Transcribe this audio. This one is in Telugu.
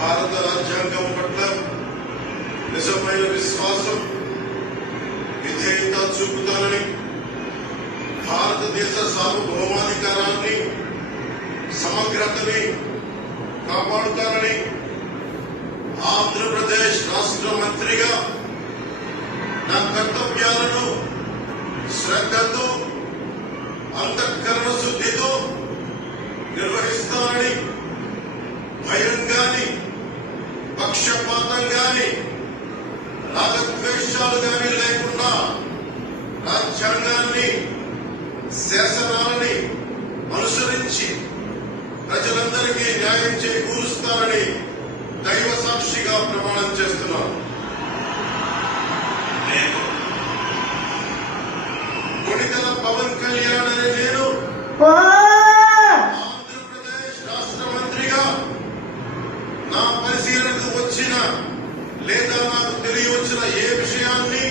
భారత రాజ్యాంగం పట్ల నిజమైన విశ్వాసం, విధేయత చూపుతానని, భారతదేశ సార్వభౌమాధికారాన్ని, సమగ్రతని కాపాడుతానని ఆంధ్రప్రదేశ్ రాష్ట్ర మంత్రిగా నా కర్తవ్యాలను శ్రద్ధతో, అంతఃకరణ శుద్ధితో నిర్వహిస్తానని, భయం గాని, పక్షపాతం గాని, రాగద్వేషాలు గాని లేకుండా రాజ్యాంగాన్ని, శాసనాలని అనుసరించి ప్రజలందరికీ న్యాయం చేకూరుస్తానని దైవ సాక్షిగా ప్రమాణం చేస్తున్నాను. కొణిదెల పవన్ కళ్యాణ్ అనే నేను ఆంధ్రప్రదేశ్ రాష్ట్ర మంత్రిగా నా పరిశీలనకు వచ్చిన లేదా నాకు తెలియవచ్చిన ఏ విషయాన్ని